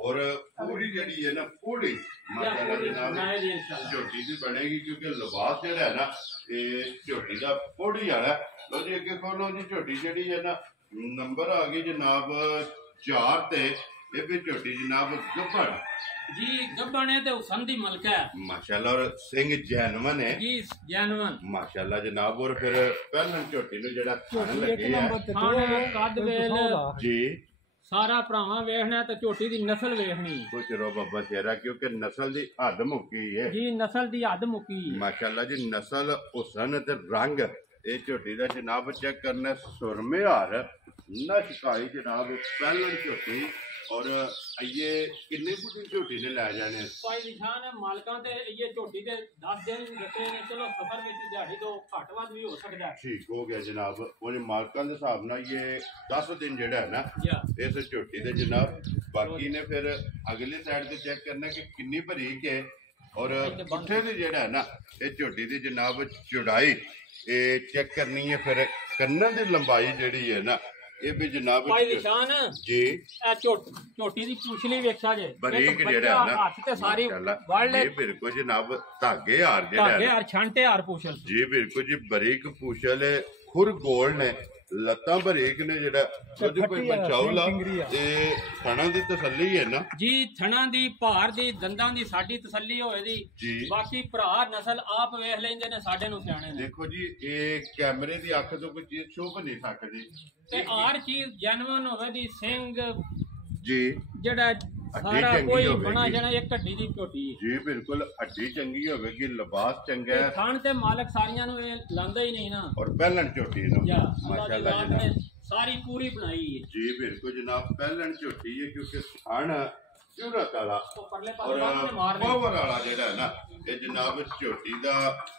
ਔਰ ਪੂਰੀ ਜਿਹੜੀ ਹੈ ਨਾ ਪੌੜੀ ਮਾਸ਼ਾਅੱਲਾ ਜਨਾਬ ਝੋਟੀ ਦੀ ਬਣੇਗੀ, ਕਿਉਂਕਿ ਲਿਬਾਸ ਜਿਹੜਾ ਹੈ ਨਾ ਇਹ ਝੋਟੀ ਦਾ ਪੌੜੀ ਵਾਲਾ। ਲੋ ਜੀ ਅੱਗੇ ਖੋਲੋ ਜੀ, ਝੋਟੀ ਜਿਹੜੀ ਹੈ ਨਾ ਨੰਬਰ ਆ ਗਈ ਜਨਾਬ 4 ਤੇ ਇਹ ਵੀ ਝੋਟੀ ਜਨਾਬ ਗੱਭੜ ਜੀ। ਗੱਭਣ ਹੈ ਤੇ ਹੁਸਨ ਦੀ ਮਲਕਾ ਹੈ ਮਾਸ਼ਾਅੱਲਾ ਔਰ ਸਿੰਘ ਜੈਨਵਨ ਹੈ ਜੀ, ਜੈਨਵਨ ਮਾਸ਼ਾਅੱਲਾ ਜਨਾਬ। ਔਰ ਫਿਰ ਪਹਿਲਾਂ ਝੋਟੀ ਨੂੰ ਜਿਹੜਾ ਥਣ ਲੱਗੇ ਆ ਖਾਣ ਕੱਦ ਵੇਲ ਜੀ ਸਾਰਾ ਭਰਾਵਾਂ ਵੇਖਣਾ ਤੇ ਝੋਟੀ ਦੀ ਨਸਲ ਵੇਖਣੀ। ਖੁਸ਼ ਰਹੋ ਬੱਬਾ ਸ਼ੇਰਾ, ਕਿਉਂਕਿ ਨਸਲ ਦੀ ਹੱਦ ਮੁੱਕੀ ਹੈ ਜੀ, ਨਸਲ ਦੀ ਹੱਦ ਮੁੱਕੀ ਮਾਸ਼ਾਅੱਲਾ ਜੀ। ਨਸਲ ਹੁਸਨ ਤੇ ਰੰਗ ਇਹ ਝੋਟੀ ਦਾ ਜਨਾਬ ਚੈੱਕ ਕਰਨਾ ਸੁਰਮੇ ਹਾਰ ਨਾ ਸ਼ਿਕਾਈ ਜਨਾਬ ਪਹਿਲਾਂ ਝੋਟੀ। ਔਰ ਇਹ ਕਿੰਨੇ ਕੁ ਝੋਟੀ ਨੇ ਲੈ ਜਾਣੇ? ਭਾਈ ਨਿਸ਼ਾਨ ਮਾਲਕਾਂ ਤੇ ਇਹ ਝੋਟੀ ਦੇ 10 ਦਿਨ ਦਿੱਤੇ ਨੇ। ਚਲੋ ਸਫਰ ਵਿੱਚ ਦਿਹਾੜੀ ਤੋਂ ਘੱਟ ਵੱਧ ਵੀ ਹੋ ਸਕਦਾ। ਠੀਕ ਹੋ ਗਿਆ ਜਨਾਬ। ਉਹਨੇ ਮਾਲਕਾਂ ਦੇ ਹਿਸਾਬ ਨਾਲ ਇਹ 10 ਦਿਨ ਜਿਹੜਾ ਹੈ ਨਾ ਇਸ ਝੋਟੀ ਦੇ ਜਨਾਬ। ਬਾਕੀ ਨੇ ਫਿਰ ਅਗਲੀ ਸਾਈਡ ਤੇ ਚੈੱਕ ਕਰਨਾ ਕਿ ਕਿੰਨੀ ਬਰੀਕ ਹੈ ਔਰ ਪੁੱਠੇ ਦੀ ਜਿਹੜਾ ਹੈ ਨਾ ਇਹ ਝੋਟੀ ਦੀ ਜਨਾਬ ਚੌੜਾਈ ਇਹ ਚੈੱਕ ਕਰਨੀ ਹੈ। ਫਿਰ ਕੰਨਾਂ ਦੀ ਲੰਬਾਈ ਜਿਹੜੀ ਹੈ ਨਾ ਇਹ ਵੀ ਜਨਾਬ ਭਾਈ ਨਿਸ਼ਾਨ ਜੀ ਇਹ ਝੋਟੀ ਦੀ ਪੂਛਲੀ ਵੇਖਿਆ ਜੇ ਬਰੀਕ ਜਿਹੜਾ ਹੈ ਨਾ ਹੱਥ ਤੇ ਸਾਰੀ ਵੜ ਲੈ। ਇਹ ਬਿਲਕੁਲ ਜਨਾਬ ਧਾਗੇ ਹਾਰ ਜਿਹੜਾ ਧਾਗੇ ਹਾਰ ਛਾਂਟੇ ਹਾਰ ਪੂਛਲ ਜੀ ਬਿਲਕੁਲ ਜੀ ਬਰੀਕ ਪੂਛਲ ਖੁਰ ਗੋਲ ਨੇ, ਲੱਤਾਂ ਬਰੀਕ ਨੇ। ਜਿਹੜਾ ਉਹਦੀ ਕੋਈ ਮਚੌਲ ਆ ਇਹ ਥਣਾਂ ਦੀ ਤਸੱਲੀ ਹੈ ਨਾ ਜੀ, ਥਣਾਂ ਦੀ ਭਾਰ ਦੀ ਦੰਦਾਂ ਦੀ ਸਾਡੀ ਤਸੱਲੀ ਹੋਏ ਦੀ ਜੀ। ਬਾਕੀ ਭਰਾ ਨਸਲ ਆਪ ਵੇਖ ਲੈਂਦੇ ਨੇ, ਸਾਡੇ ਨੂੰ ਸਿਆਣੇ ਨੇ। ਦੇਖੋ ਜੀ ਇਹ ਕੈਮਰੇ ਦੀ ਅੱਖ ਤੋਂ ਕੋਈ ਚੀਜ਼ ਛੁਪ ਨਹੀਂ ਸਕਦੀ ਤੇ ਹਰ ਚੀਜ਼ ਜੈਨੂਇਨ ਹੋਵੇ ਦੀ ਸਿੰਘ ਜੀ। ਜਿਹੜਾ ਸਾਰਾ ਕੋਈ ਬਣਾ ਜਾਣਾ ਇੱਕ ਹੱਡੀ ਦੀ ਝੋਟੀ ਜੀ ਬਿਲਕੁਲ ਹੱਡੀ ਚੰਗੀ ਹੋਵੇਗੀ, ਲਿਬਾਸ ਚੰਗਾ ਹੈ। ਖਾਣ ਤੇ ਮਾਲਕ ਸਾਰੀਆਂ ਨੂੰ ਇਹ ਲਾਂਦਾ ਹੀ ਨਹੀਂ ਨਾ। ਔਰ ਪਹਿਲਣ ਝੋਟੀ ਨੂੰ ਮਾਸ਼ਾਅੱਲਾ ਜਨਾਬ ਸਾਰੀ ਪੂਰੀ ਬਣਾਈ ਹੈ ਜੀ ਬਿਲਕੁਲ ਜਨਾਬ, ਪਹਿਲਣ ਝੋਟੀ ਹੈ ਕਿਉਂਕਿ ਥਣ ਜੁਰਤ ਵਾਲਾ ਉਹ ਪਰਲੇ ਔਰ ਪਾਸੇ ਮਾਰਦੇ ਪਾਵਰ ਵਾਲਾ ਜਿਹੜਾ ਹੈ ਨਾ, ਇਹ ਜਨਾਬ ਝੋਟੀ ਦਾ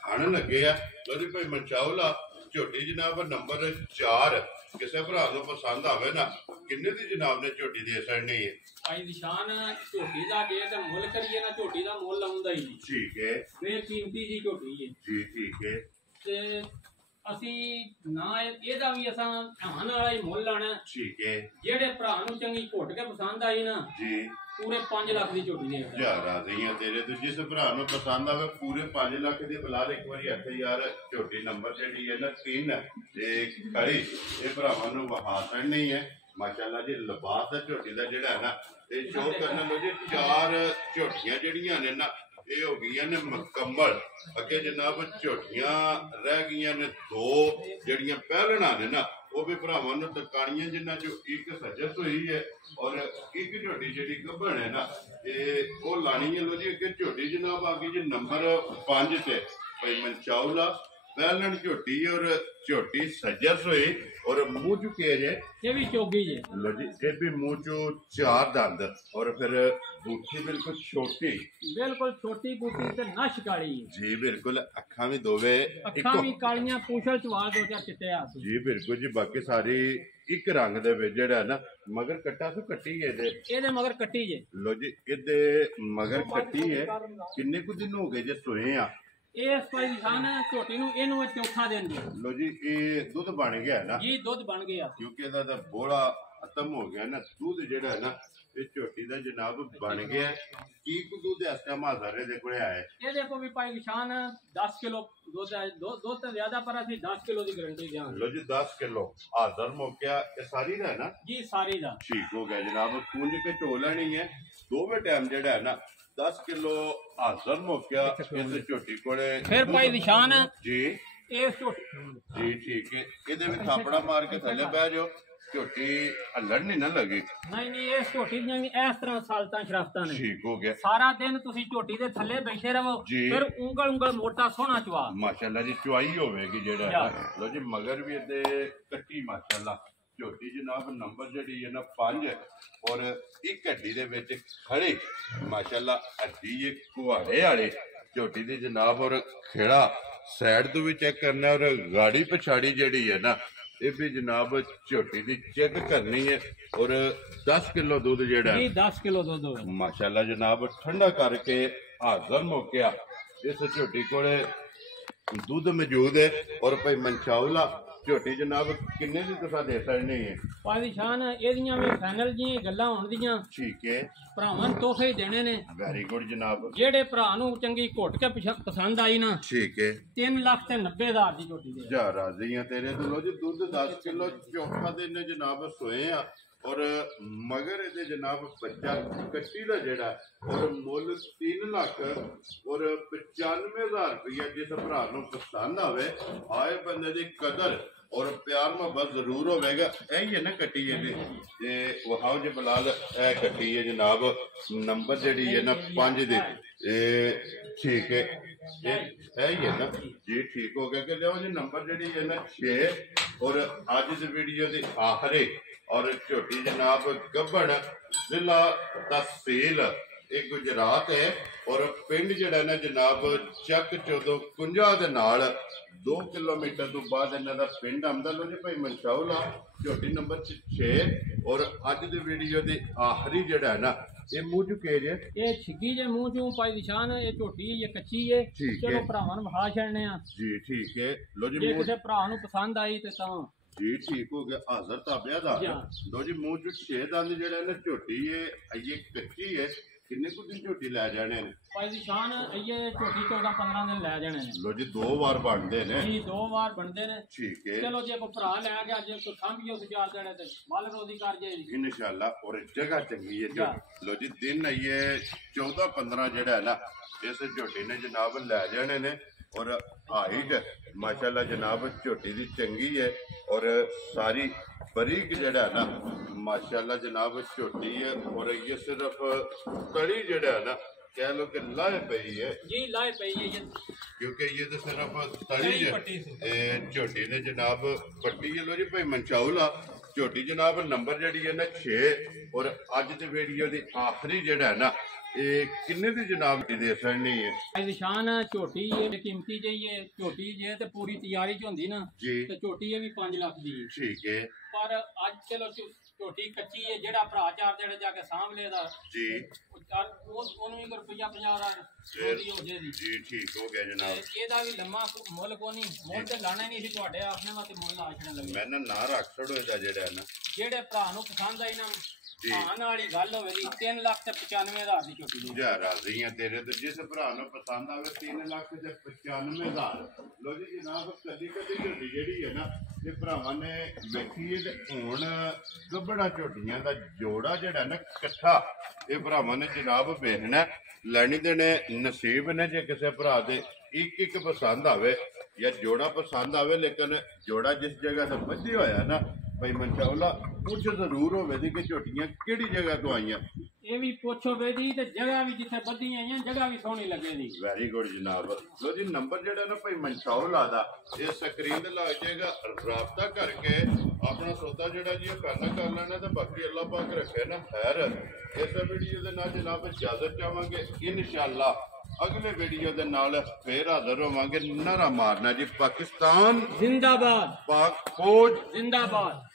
ਥਣ ਲੱਗੇ ਆ। ਉਹਦੀ ਭਾਈ ਮਨਚਾਉਲਾ ਝੋਟੀ ਜਨਾਬ ਨੰਬਰ 4, ਕਿਸੇ ਭਰਾ ਨੂੰ ਪਸੰਦ ਆਵੇ ਨਾ, ਕਿੰਨੇ ਦੀ ਜਨਾਬ ਨੇ ਝੋਟੀ ਦੇ ਸੜਨੀ ਹੈ? ਭਾਈ ਨਿਸ਼ਾਨ ਝੋਟੀ ਦਾ ਜੇ ਤੇ ਮੁੱਲ ਕਰੀਏ ਨਾ, ਝੋਟੀ ਦਾ ਮੁੱਲ ਆਉਂਦਾ ਹੀ ਨਹੀਂ। ਠੀਕ ਹੈ, ਬੇਕੀਮਤੀ ਜੀ ਝੋਟੀ ਹੈ ਜੀ ਠੀਕ ਹੈ। ਤੇ ਅਸੀਂ ਨਾ ਇਹਦਾ ਵੀ ਅਸਾਂ ਧਾਨ ਵਾਲਾ ਹੀ ਮੁੱਲ ਲਾਣਾ। ਠੀਕ ਹੈ, ਜਿਹੜੇ ਭਰਾ ਨੂੰ ਚੰਗੀ ਘੁੱਟ ਕੇ ਪਸੰਦ ਆਈ ਨਾ ਜੀ ਪੂਰੇ 5 ਲੱਖ ਦੀ ਝੋਟੀ ਦੇ ਜਾ ਰਾਜ਼ੀ ਆ ਤੇਰੇ ਤੋਂ। ਜਿਸ ਭਰਾ ਨੂੰ ਪਸੰਦ ਆਵੇ ਪੂਰੇ 5 ਲੱਖ ਦੀ ਬੁਲਾ ਇੱਕ ਵਾਰੀ ਹੱਥ ਯਾਰ। ਝੋਟੀ ਨੰਬਰ ਜਿਹੜੀ ਹੈ ਨਾ 3 ਤੇ ਖੜੀ, ਇਹ ਭਰਾਵਾਂ ਨੂੰ ਵਹਾ ਨਹੀਂ ਹੈ। ਮਾਸ਼ਾਅੱਲਾ ਜੀ ਲਿਬਾਸ ਦਾ ਝੋਟੀ ਦਾ ਜਿਹੜਾ ਹੈ ਨਾ, ਇਹ ਸ਼ੋਅ ਕਰਨ ਲੋ ਜੀ 4 ਝੋਟੀਆਂ ਜਿਹੜੀਆਂ ਨੇ ਨਾ, ਇਹ ਹੋ ਗਈਆਂ ਨੇ ਮੁਕੰਮਲ। ਅੱਗੇ ਜਨਾਬ ਝੋਟੀਆਂ ਰਹਿ ਗਈਆਂ ਨੇ 2 ਜਿਹੜੀਆਂ ਪਹਿਲਣਾ ਨੇ ਨਾ, ਉਹ ਵੀ ਭਰਾਵਾਂ ਨੂੰ ਤਕਾਣੀਆਂ, ਜਿਨ੍ਹਾਂ ਚੋਂ ਇੱਕ ਸੱਜਸ ਹੋਈ ਹੈ ਔਰ ਇੱਕ ਝੋਟੀ ਜਿਹੜੀ ਗੱਭਣ ਹੈ ਨਾ, ਇਹ ਉਹ ਲਾਣੀ ਹੈ। ਲੋ ਜੀ ਅੱਗੇ ਝੋਟੀ ਜਨਾਬ ਆ ਗਈ ਜੀ ਨੰਬਰ 5 ਤੇ ਭਾਈ ਮਨਚਾਉਲਾ ਪਹਿਲਣ ਝੋਟੀ ਔਰ ਝੋਟੀ ਸੱਜਸ ਹੋਈ ਔਰ ਮੂੰਹ ਚੁੱਕੇ ਜੇ, ਇਹ ਵੀ ਚੋਗੀ ਜੇ। ਲੋ ਜੀ ਇਹ ਵੀ ਮੂੰਹ ਚੋਂ 4 ਦੰਦ ਔਰ ਫਿਰ ਬੂਥੀ ਬਿਲਕੁਲ ਛੋਟੀ, ਬਿਲਕੁਲ ਛੋਟੀ ਬੂਟੀ ਤੇ ਨਸ਼ ਕਾਲੀ ਜੀ ਬਿਲਕੁਲ। ਅੱਖਾਂ ਵੀ ਦੋਵੇਂ ਅੱਖਾਂ ਵੀ ਕਾਲੀਆਂ, ਪੂਛਲ ਚਵਾਲ 2-4 ਚਿੱਟੇ ਆ ਜੀ ਬਿਲਕੁਲ ਜੀ। ਬਾਕੀ ਸਾਰੀ ਇੱਕ ਰੰਗ ਦੇ ਵਿੱਚ ਜਿਹੜਾ ਨਾ, ਮਗਰ ਕੱਟਾ ਤੋਂ ਕੱਟੀ ਹੈ ਇਹਦੇ ਮਗਰ ਕੱਟੀ ਜੇ। ਲੋ ਜੀ ਇਹਦੇ ਮਗਰ ਕੱਟੀ ਹੈ। ਕਿੰਨੇ ਕੁ ਦਿਨ ਹੋ ਗਏ ਜੇ ਸੋਏ ਆ? ਇਸ ਭਾਈ ਨਿਸ਼ਾਨ ਝੋਟੀ ਨੂੰ ਇਹਨੂੰ ਚੌਥਾ ਦਿਨ ਦੀ। ਲੋ ਜੀ ਇਹ ਦੁੱਧ ਬਣ ਗਿਆ ਨਾ ਜੀ, ਦੁੱਧ ਬਣ ਗਿਆ ਕਿਉਂਕਿ ਇਹਦਾ ਤਾਂ ਬੋਲਾ ਖਤਮ ਹੋ ਗਿਆ ਨਾ। ਦੁੱਧ ਜਿਹੜਾ ਹੈ ਨਾ ਇਹ ਝੋਟੀ ਦਾ ਜਨਾਬ ਬਣ ਗਿਆ। ਕੀ ਕੁ ਦੁੱਧ ਇਸ ਟਾਈਮ ਹਾਜ਼ਰ ਦੇ ਕੋਲੇ ਆਇਆ? ਇਹਦੇ ਕੋ ਵੀ ਭਾਈ ਨਿਸ਼ਾਨ 10 ਕਿਲੋ ਦੁੱਧ ਹੈ। ਦੁੱਧ ਤਾਂ ਜ਼ਿਆਦਾ, ਪਰ ਅਸੀਂ 10 ਕਿਲੋ ਦੀ ਗਰੰਟੀ ਦਿਆਂਗੇ। ਲੋ ਜੀ 10 ਕਿਲੋ ਹਾਜ਼ਰ ਮੌਕਿਆ ਇਹ ਸਾਰੀ ਦਾ ਨਾ ਜੀ, ਸਾਰੀ ਦਾ ਠੀਕ ਹੋ ਗਿਆ ਜਨਾਬ। ਪੂੰਝ ਕੇ ਢੋ ਲੈਣੀ ਹੈ ਦੋਵੇਂ ਟਾਈਮ ਜਿਹੜਾ ਹੈ ਨਾ। 10 ਕਿਲੋ ਹਾਜ਼ਰ ਮੌਕਿਆ ਇਸ ਝੋਟੀ ਕੋਲੇ। ਫਿਰ ਭਾਈ ਨਿਸ਼ਾਨ ਜੀ ਇਸ ਝੋਟੀ ਜੀ ਠੀਕ ਹੈ। ਇਹਦੇ ਵਿੱਚ ਥਾਪੜਾ ਮਾਰ ਕੇ ਥੱਲੇ ਬਹਿ ਜਾਓ, ਝੋਟੀ ਹੱਲਣ ਨਹੀਂ ਨਾ ਲੱਗੀ। ਨਹੀਂ, ਇਸ ਝੋਟੀ ਦੀਆਂ ਵੀ ਇਸ ਤਰ੍ਹਾਂ ਸਾਲਤਾਂ ਸ਼ਰਾਫਤਾਂ ਨੇ। ਠੀਕ ਹੋ ਗਿਆ। ਸਾਰਾ ਦਿਨ ਤੁਸੀਂ ਝੋਟੀ ਦੇ ਥੱਲੇ ਬੈਠੇ ਰਹੋ, ਫਿਰ ਉਂਗਲ ਮੋਟਾ ਸੋਹਣਾ ਚਵਾ। ਮਾਸ਼ਾਅੱਲਾ ਜੀ ਚੁਆਈ ਹੋਵੇਗੀ ਜਿਹੜਾ। ਲੋ ਜੀ ਮਗਰ ਵੀ ਇਹਦੇ ਕੱਟੀ ਮਾਸ਼ਾਅੱਲਾ। ਝੋਟੀ ਜਨਾਬ ਨੰਬਰ ਜਿਹੜੀ ਹੈ ਨਾ 5 ਔਰ ਇੱਕ ਹੱਡੀ ਦੇ ਵਿੱਚ ਖੜੇ ਮਾਸ਼ਾਅੱਲਾ। ਹੱਡੀ ਇਹ ਕੁਹਾੜੇ ਵਾਲੇ ਝੋਟੀ ਦੀ ਜਨਾਬ ਔਰ ਖੇੜਾ ਸਾਈਡ ਤੋਂ ਵੀ ਚੈੱਕ ਕਰਨਾ ਔਰ ਗਾੜੀ ਪਛਾੜੀ ਜਿਹੜੀ ਹੈ ਨਾ, ਇਹ ਵੀ ਜਨਾਬ ਝੋਟੀ ਦੀ ਚੈੱਕ ਕਰਨੀ ਹੈ। ਔਰ 10 ਕਿਲੋ ਦੁੱਧ ਜਿਹੜਾ ਜੀ 10 ਕਿਲੋ ਦੁੱਧ ਹੋਵੇ ਮਾਸ਼ਾਅੱਲਾ ਜਨਾਬ। ਠੰਡਾ ਕਰਕੇ ਹਾਜ਼ਰ ਮੌਕਿਆ ਇਸ ਝੋਟੀ ਕੋਲੇ ਦੁੱਧ ਮੌਜੂਦ ਹੈ। ਔਰ ਭਾਈ ਮਨਚਾਉਲਾ ਝੋਟੀ ਜਨਾਬ ਕਿੰਨੇ ਦੀ ਤੁਸੀਂ ਦੇ ਸਕਦੇ ਹੈ? ਭਾਈ ਸ਼ਾਨ ਇਹਦੀਆਂ ਵੀ ਫਾਈਨਲ ਜੀ ਗੱਲਾਂ ਹੋਣ ਦੀਆਂ। ਠੀਕ ਹੈ, ਭਰਾਵਾਂ ਨੂੰ ਤੋਹਫੇ ਦੇਣੇ ਨੇ। ਵੈਰੀ ਗੁੱਡ ਜਨਾਬ। ਜਿਹੜੇ ਭਰਾ ਨੂੰ ਚੰਗੀ ਘੁੱਟ ਕੇ ਪਸੰਦ ਆਈ ਨਾ, ਠੀਕ ਹੈ, 3,90,000 ਦੀ ਝੋਟੀ ਦੇ ਜਾ ਰਾਜ਼ੀ ਆ ਤੇਰੇ ਤੋਂ। ਲੋ ਜੀ ਦੁੱਧ 10 ਕਿਲੋ ਚੌਥਾ ਦਿਨ ਜਨਾਬ ਸੋਏ ਆ ਔਰ ਮਗਰ ਇਹਦੇ ਜਨਾਬ ਬੱਚਾ ਕੱਟੀ ਦਾ ਜਿਹੜਾ ਔਰ ਮੁੱਲ 3 ਲੱਖ ਔਰ 95,000 ਰੁਪਇਆ। ਜਿਸ ਭਰਾ ਨੂੰ ਪਸੰਦ ਆਵੇ ਆਏ ਬੰਦੇ ਦੀ ਕਦਰ ਔਰ ਪਿਆਰ ਮੁਹੱਬਤ ਜ਼ਰੂਰ ਹੋਵੇਗਾ। ਇਹੀ ਹੈ ਨਾ ਕੱਟੀ ਇਹਦੀ ਤੇ ਵਹਾਓ ਜੀ ਬਲਾਲ, ਇਹ ਕੱਟੀ ਹੈ ਜਨਾਬ ਨੰਬਰ ਜਿਹੜੀ ਹੈ ਨਾ 5 ਦੀ। ਇਹ ਠੀਕ ਹੈ, ਇਹ ਹੀ ਹੈ ਨਾ ਜੀ। ਠੀਕ ਹੋ ਗਿਆ ਕਿ ਲਿਓ ਜੀ ਨੰਬਰ ਜਿਹੜੀ ਹੈ ਨਾ 6 ਔਰ ਅੱਜ ਦੀ ਵੀਡੀਓ ਦੀ ਆਖਰੀ ਔਰ ਝੋਟੀ ਜਨਾਬ ਗੱਭਣ, ਜ਼ਿਲ੍ਹਾ ਤਹਿਸੀਲ ਇਹ ਗੁਜਰਾਤ ਹੈ ਔਰ ਪਿੰਡ ਜਿਹੜਾ ਨਾ ਜਨਾਬ ਚੱਕ 1451 ਦੇ ਨਾਲ 2 ਕਿਲੋਮੀਟਰ ਤੋਂ ਬਾਅਦ ਇਹਨਾਂ ਦਾ ਪਿੰਡ ਆਉਂਦਾ। ਲੋ ਜੀ ਭਾਈ ਮਨਚਾਉਲਾ ਝੋਟੀ ਨੰਬਰ 6 ਔਰ ਅੱਜ ਦੀ ਵੀਡੀਓ ਦੇ ਆਖਰੀ ਜਿਹੜਾ ਹੈ ਨਾ, ਇਹ ਮੂੰਹ ਚੁੱਕੇ ਜੇ, ਇਹ ਛਿੱਗੀ ਜੇ ਮੂੰਹ ਚੋਂ ਭਾਈ ਨਿਸ਼ਾਨ। ਇਹ ਝੋਟੀ ਇਹ ਕੱਚੀ ਏ। ਚਲੋ ਭਰਾਵਾਂ ਨੂੰ ਵਿਖਾ ਛੱਡਨੇ ਆ ਜੀ। ਠੀਕ ਹੈ, ਲੋ ਜੀ ਜੇ ਕਿਸੇ ਭਰਾ ਨੂੰ ਪਸੰਦ ਆਈ ਤੇ ਤਾਂ ਜੀ ਠੀਕ ਹੋ ਗਿਆ। ਹਾਜ਼ਰ ਤਾਬਿਆ ਦਾ ਲੋ ਜੀ ਮੂੰਹ ਚ 6 ਦੰਦ ਜਿਹੜਾ ਨਾ ਝੋਟੀ ਹੈ ਇਹ ਕੱਚੀ ਹੈ। ਕਿੰਨੇ ਕੁ ਦਿਨ ਝੋਟੀ ਲੈ ਜਾਣੇ ਨੇ ਭਾਈ ਨਿਸ਼ਾਨ? ਇਹ ਝੋਟੀ 14-15 ਦਿਨ ਲੈ ਜਾਣੇ ਨੇ। ਲੋ ਜੀ 2 ਵਾਰ ਬਣਦੇ ਨੇ ਜੀ, 2 ਵਾਰ ਬਣਦੇ ਨੇ। ਠੀਕ ਹੈ, ਚਲੋ ਜੇ ਕੋਈ ਭਰਾ ਲੈ ਗਿਆ, ਜੇ ਕੋਈ ਸਾਂਭੀਓ ਸੁਚਾਰ ਦੇਣੇ ਤੇ ਮਲ ਰੋਜ਼ੀ ਕਰ ਜੇ ਇਨਸ਼ਾਅੱਲਾ। ਔਰ ਜਗ੍ਹਾ ਚੰਗੀ ਹੈ। ਲੋ ਜੀ ਦਿਨ ਇਹ 14-15 ਜਿਹੜਾ ਹੈ ਨਾ ਇਸ ਝੋਟੀ ਨੇ ਜਨਾਬ ਲੈ ਜਾਣੇ ਨੇ। ਔਰ ਹਾਈਟ ਮਾਸ਼ਾਅੱਲਾ ਜਨਾਬ ਝੋਟੀ ਦੀ ਚੰਗੀ ਹੈ ਔਰ ਸਾਰੀ ਬਰੀਕ ਜਿਹੜਾ ਹੈ ਨਾ ਮਾਸ਼ਾਅੱਲਾ ਜਨਾਬ ਝੋਟੀ ਹੈ। ਔਰ ਇਹ ਸਿਰਫ ਕੜੀ ਜਿਹੜਾ ਹੈ ਨਾ कह लो कि लाए पई है जी, लाए पई है क्योंकि ये तो सिर्फ तली है। छोटी ने जनाब पट्टी है। लो जी भाई मनचाउला ਝੋਟੀ ਜਨਾਬ ਨੰਬਰ ਜਿਹੜੀ ਹੈ ਨਾ 6 ਔਰ ਅੱਜ ਦੀ ਵੀਡੀਓ ਦੀ ਆਖਰੀ ਜਿਹੜਾ ਹੈ ਨਾ ਇਹ ਕਿੰਨੇ ਦੀ ਜਨਾਬ ਦੀ ਦੇ ਸਕਣੀ ਹੈ ਨਿਸ਼ਾਨ ਝੋਟੀ ਇਹ ਕੀਮਤੀ ਜਾਈਏ ਝੋਟੀ ਜੇ ਤੇ ਪੂਰੀ ਤਿਆਰੀ ਚ ਹੁੰਦੀ ਨਾ ਜੀ ਤੇ ਝੋਟੀ ਇਹ ਵੀ 5 ਲੱਖ ਦੀ ਹੈ। ਠੀਕ ਹੈ ਪਰ ਅੱਜ ਚਲੋ ਝੋਟੀ ਕੱਚੀ ਹੈ, ਜਿਹੜਾ ਭਰਾ ਚਾਰ ਜਿਹੜੇ ਜਾ ਕੇ ਸਾਂਭ ਲੇਦਾ ਜੀ ਉਹਨੂੰ ਵੀ ਰੁਪਈਆ 50,000 ਹੋ ਜੇ ਜੀ ਠੀਕ ਹੋ ਗਿਆ ਜਨਾਬ। ਇਹਦਾ ਵੀ ਲੰਮਾ ਮੁੱਲ ਕੋ ਨਹੀਂ, ਮੁੱਲ ਤੇ ਲਾਣਾ ਨਹੀਂ ਸੀ ਤੁਹਾਡੇ ਆਪਣੇ ਵਾਸਤੇ ਮੁੱਲ ਆ ਛੜਨ ਲੱਗੇ। ਮੈਂ ਨਾ ਰੱਖ ਛੜੋ ਇਹਦਾ ਜਿਹੜਾ ਹੈ ਨਾ ਜਿਹੜੇ ਭਰਾ ਨੂੰ ਪਸੰਦ ਆਈ ਨਾ ਆਣ ਵਾਲੀ ਗੱਲ ਹੋਵੇ ਦੀ 3,95,000 ਦੀ ਝੋਟੀ ਦੀ ਜਾ ਰਾਜ਼ੀ ਆ ਤੇਰੇ ਤੇ ਜਿਸ ਭਰਾ ਨੂੰ ਪਸੰਦ ਆਵੇ 3,95,000। ਲੋ ਜੀ ਜਨਾਬ ਕਦੀ ਝੋਟੀ ਜਿਹੜੀ ਹੈ ਨਾ ਇਹ ਭਰਾਵਾਂ ਨੇ ਵੇਖੀ ਹੈ ਤੇ ਹੁਣ ਗੱਬੜਾ ਝੋਟੀਆਂ ਦਾ ਜੋੜਾ ਜਿਹੜਾ ਨਾ ਇਕੱਠਾ ਇਹ ਭਰਾਵਾਂ ਨੇ ਜਨਾਬ ਵੇਖਣਾ ਲੈਣੀ ਦੇਣੇ ਨਸੀਬ ਨੇ। ਜੇ ਕਿਸੇ ਭਰਾ ਦੇ ਇੱਕ ਪਸੰਦ ਆਵੇ ਜਾਂ ਜੋੜਾ ਪਸੰਦ ਆਵੇ ਲੇਕਿਨ ਜੋੜਾ ਜਿਸ ਜਗ੍ਹਾ ਤੇ ਵੱਧੀ ਹੋਇਆ ਨਾ ਭਾਈ ਮਨਸ਼ਾਉਲਾ ਪੁੱਛ ਜ਼ਰੂਰ ਹੋਵੇ ਦੀ ਕਿ ਝੋਟੀਆਂ ਕਿਹੜੀ ਜਗ੍ਹਾ ਤੋਂ ਆਈਆਂ। ਇਹ ਵੀ ਪੁੱਛੋ ਵੇ ਦੀ ਤੇ ਜਗ੍ਹਾ ਵੀ ਜਿੱਥੇ ਬੱਧੀਆਂ ਆਈਆਂ ਜਗ੍ਹਾ ਵੀ ਸੋਹਣੀ ਲੱਗੇ ਦੀ। ਵੈਰੀ ਗੁੱਡ ਜਨਾਬ। ਲੋ ਜੀ ਨੰਬਰ ਜਿਹੜਾ ਨਾ ਭਾਈ ਮਨਸ਼ਾਉਲਾ ਦਾ ਇਹ ਸਕਰੀਨ ਤੇ ਲੱਗ ਜਾਏਗਾ, ਰਾਬਤਾ ਕਰਕੇ ਆਪਣਾ ਸੌਦਾ ਜਿਹੜਾ ਜੀ ਉਹ ਕਰਨਾ ਕਰ ਲੈਣਾ ਤੇ ਬਾਕੀ ਅੱਲਾਹ ਪਾਕ ਰੱਖੇ ਨਾ ਖੈਰ। ਇਸ ਵੀਡੀਓ ਦੇ ਨਾਲ ਜਨਾਬ ਇਜਾਜ਼ਤ ਚਾਹਾਂਗੇ, ਇਨਸ਼ਾਅੱਲਾ ਅਗਲੇ ਵੀਡੀਓ ਦੇ ਨਾਲ ਫੇਰ ਹਾਜ਼ਰ ਹੋਵਾਂਗੇ। ਨਾਰਾ ਮਾਰਨਾ ਜੀ ਪਾਕਿਸਤਾਨ ਜ਼ਿੰਦਾਬਾਦ, ਪਾਕ ਫੌਜ ਜ਼ਿੰਦਾਬਾਦ।